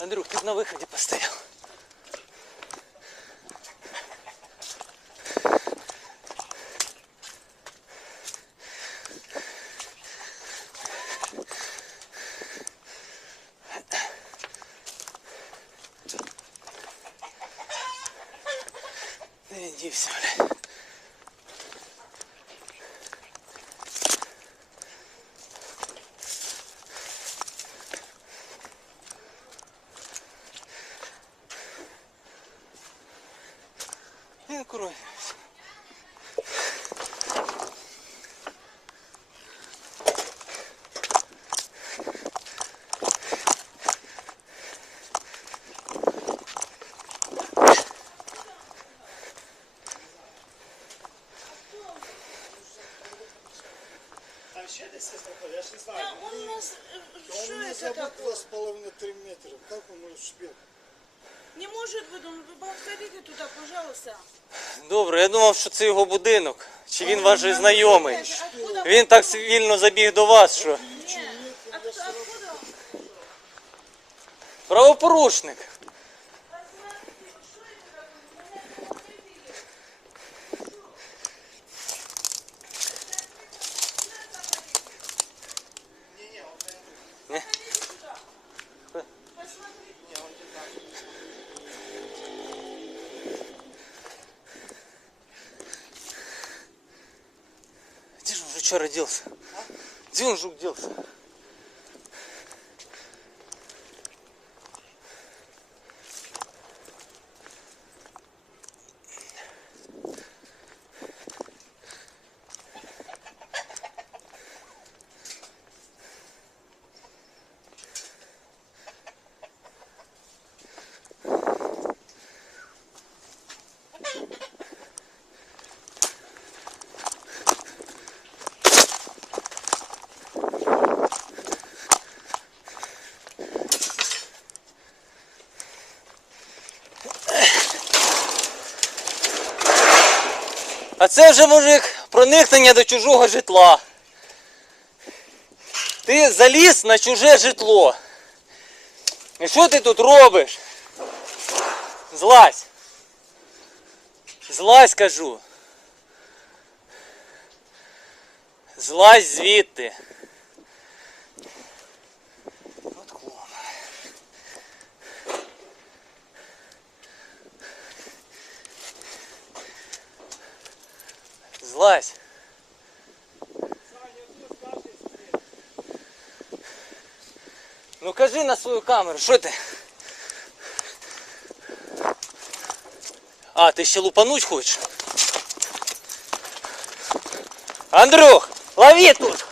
Андрюх, ты на выходе постоял. Блин, кровь. вообще здесь есть такой, я же не знаю. Да, он у нас... Да, что он это такое? два с половиной, три метра. Как он может шпиль? Не может быть, он повторите туда, пожалуйста. Добре, я думав, що це його будинок. Чи він ваш знайомий? Він так вільно забіг до вас, що правопорушник. Не? Где родился? делся? Где он жук делся? А це вже мужик проникнення до чужого житла. Ти заліз на чуже житло. І що ти тут робиш? Злазь. Злазь, кажу. Злазь звідти. Злазь. Ну кажи на свою камеру, що ти? А, ти ще лупануть хочеш? Андрюх, лови тут!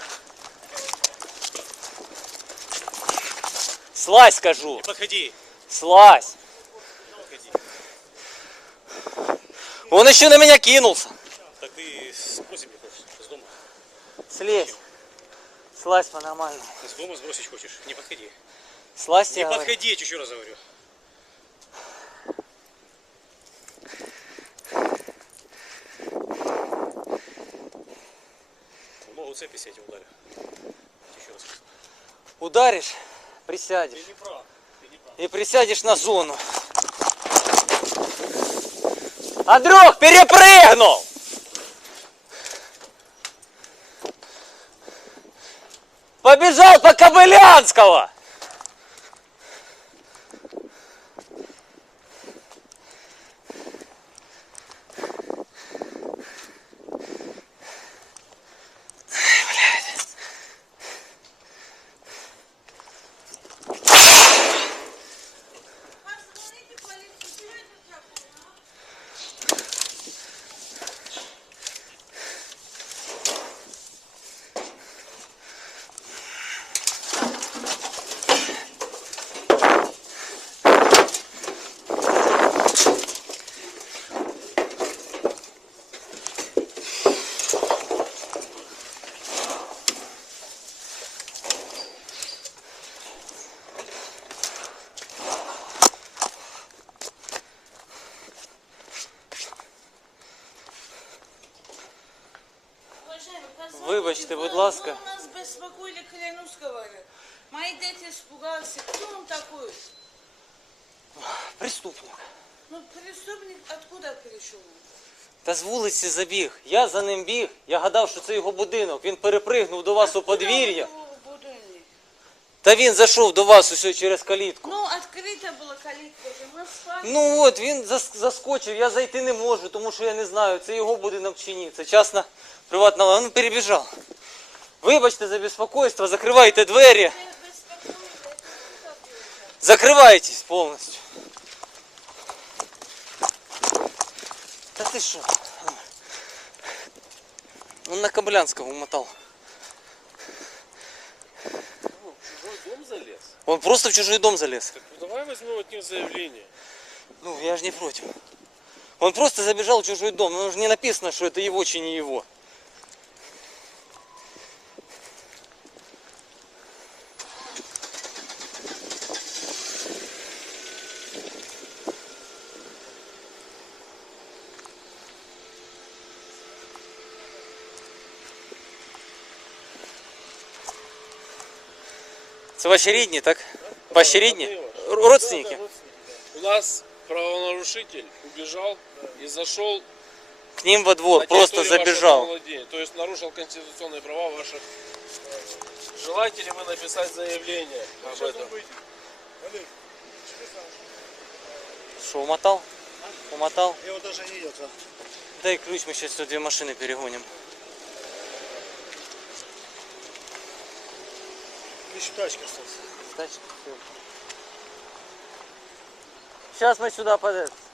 Слазь, скажу. Подходи. Слазь. Он еще на меня кинулся. Сбросить мне хочешь? С дома? Слезь. Слазь по-нормальному. С дома сбросить хочешь? Не подходи. Слазь, Не подходи, я еще раз говорю. Ногу цепись, я тебя ударю. Еще раз. Ударишь, присядешь. Ты не прав. Ты не прав. И присядешь на зону. Андрюх, перепрыгнул! Побежал по Кобылянского! Вибачте, будь вы- ласка. Вы нас беспокоили, клянусь, говорю. Мои дети испугались. Кто он такой? преступник. Ну, преступник откуда пришел? Та з вулиці забіг. Я за ним біг. Я гадав, що це його будинок. Він перепригнув до вас у подвір'я. Откуда он был в будильник? Та він зайшов до вас усе через калітку. Ну, открыта была калитка же, мы спали. Ну от він зас- заскочив, я зайти не можу, тому що я не знаю, це його будинок чи ні. Це частна приватна влада. Ну перебіжав. Вибачте за безпокойство, закривайте двері. Я беспокоюсь, это откуда было? Закривайтесь повністю. Та ти що? Он на Кобылянского умотал. Ну, в чужой дом залез? Он просто в чужой дом залез. Так ну, давай возьмем от них заявление. Ну, я же не против. Он просто забежал в чужой дом. Ну, же не написано, что это его, чи не его. Це ваші рідні, так? Ваші рідні? Родные ваши. Р- Родственники? Да, да, родственники. У нас правонарушитель убежал и зашел К ним во двор, на просто территорию вашего забежал. владения. То есть нарушил конституционные права ваших. Желаете ли вы написать заявление об Сейчас этом? он выйдет. Олег, чудеса. Что, умотал? Умотал? Его даже не идет. а. Дай ключ, мы сейчас две машины перегоним. Еще тачка осталась. Сейчас мы сюда подойдем.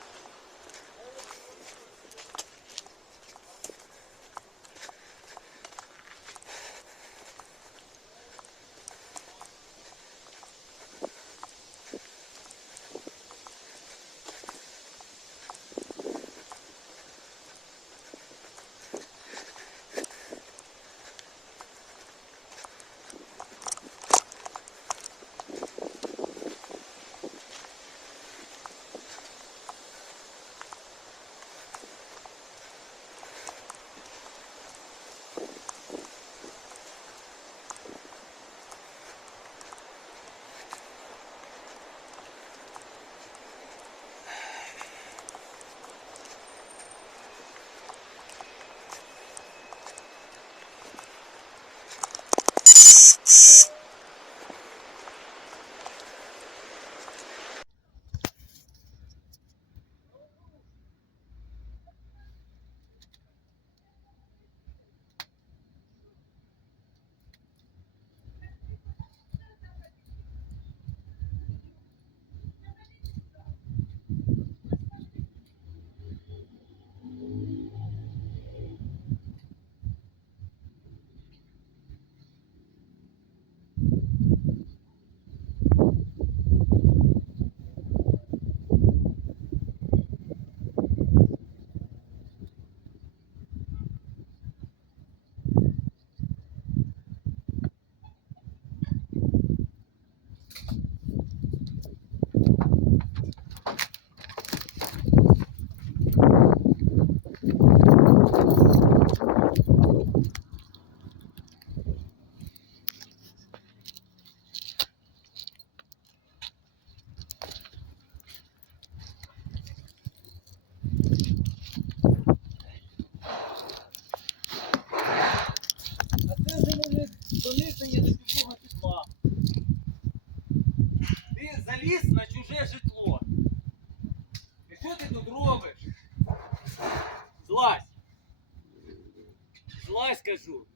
Кажу.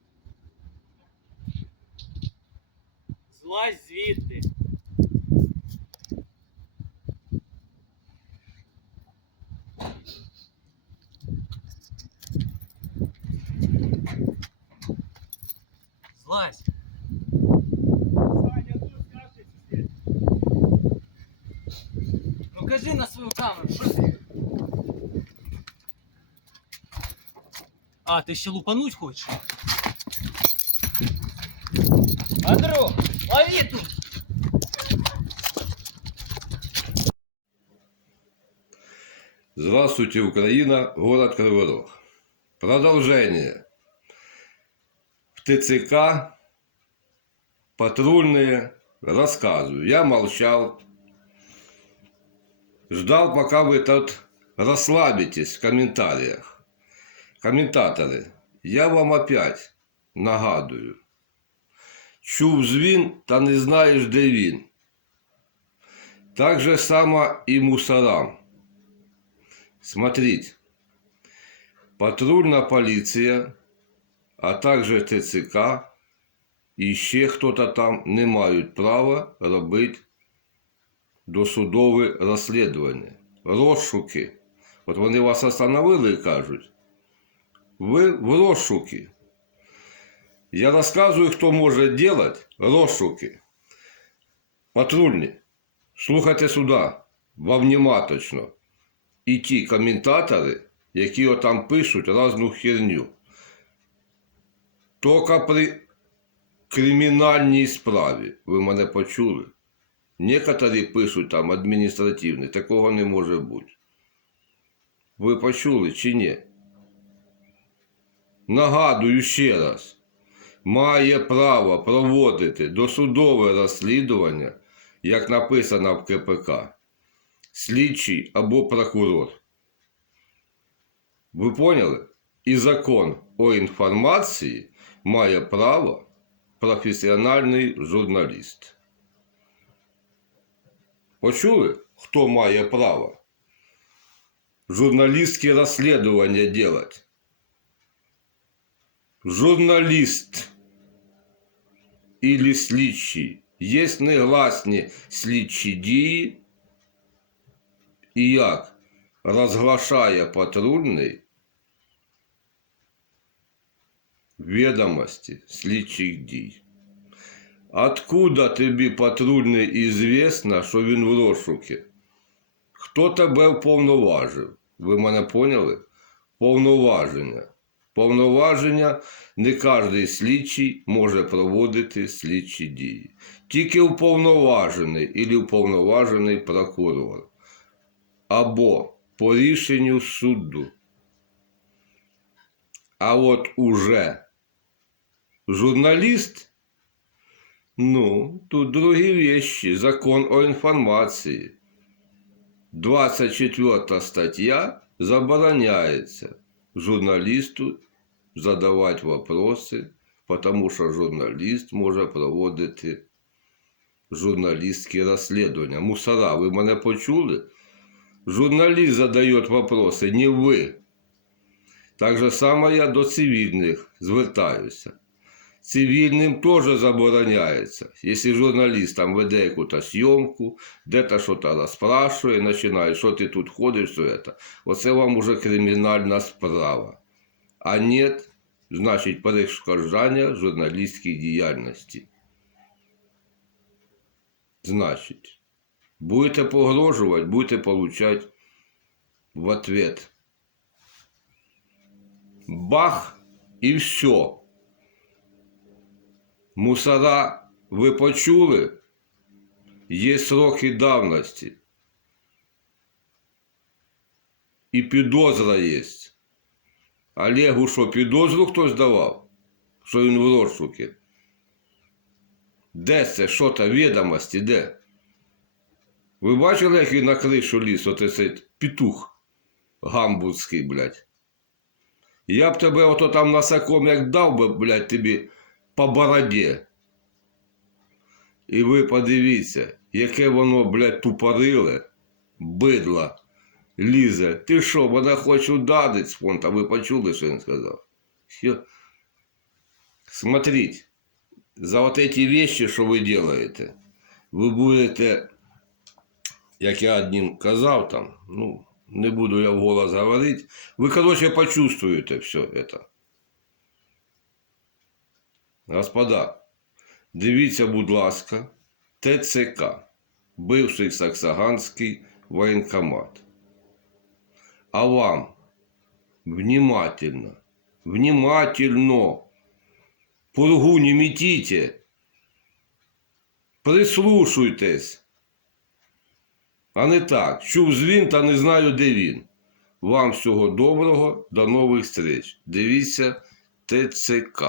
Злазь звідти. Злазь. Здесь. Ну кажи на свою камеру, що ти? А, ти ще лупануть хочеш? Андро, лови тут! Здравствуйте, Украина, город Кривой Рог. Продолжение. В ТЦК патрульные рассказывают. Я молчал. Ждал, пока вы тут расслабитесь в комментариях. Комментаторы, я вам опять нагадую. Чув звін, та не знаєш, де він. Так же само и мусорам. Смотрите. Патрульна поліція, а також ТЦК і ще хто-то там не мають права робити досудове розслідування. Розшуки. От вони вас остановили і кажуть, ви в розшуки. Я розказую, хто може робити розшуки. Патрульні, слухайте сюди, вам внимательно. І ті коментатори, які отам пишуть разну херню. Тільки при кримінальній справі, ви мене почули. Некоторі пишуть там адміністративний, такого не може бути. Ви почули чи ні? Нагадую ще раз, має право проводити досудове розслідування, як написано в КПК, слідчий або прокурор. Ви поняли? І закон о інформації має право професіональний журналіст. Почули, хто має право? Журналістське розслідування делать. Журналіст или слідчий. Є негласні слідчі дії, і як розглашає патрульний відомості слідчих дій. Откуда тобі патрульний известно, що він в розшуки? Хто тебе вповноважив? Ви мене поняли? Повноваження. Повноваження не кожен слідчий може проводити слідчі дії. Тільки уповноважений і уповноважений прокурор. Або по рішенню суду. А от уже журналіст, ну, тут другі вещи. Закон о інформації. 24 стаття забороняється журналісту задавати вопроси, тому що журналіст може проводити журналістські розслідування. Мусора, ви мене почули? Журналіст задає вопроси, не ви. Так же само я до цивільних звертаюся. Цивільним теж забороняється. Якщо журналіст там веде якусь зйомку, де-то щось розпрашує, починає, що ти тут ходиш, все це. Оце вам уже кримінальна справа. А нет, значить перешкоджання журналістській діяльності. Значить, будете погрожувати, будете получать в ответ. Бах і все. Мусора, ви почули? Є сроки давності. І підозра є. Олегу що, підозру хтось давав? Що він в розшуки? Де це? Що там? Відомості, де? Ви бачили, як він на кришу ліс, оце цей петух гамбурзький, блядь? Я б тебе ото там носаком як дав би, блядь, тобі по бороді. І ви подивіться, яке воно, блядь, тупориле, бидло, лізе. Ти що, мене хоче ударить з фонта, ви почули, що він сказав? Все. Смотрите, за вот эти вещи, що ви делаете, ви будете, як я одним казав там, ну, не буду я в голос говорити, ви, короче, почувствуєте все это. Господа, дивіться, будь ласка, ТЦК, бивший Саксаганський воєнкомат. А вам внимательно, внимательно, пургу не метите, прислушуйтесь. А не так, чув звін та не знаю, де він. Вам всього доброго, до нових зустріч. Дивіться ТЦК.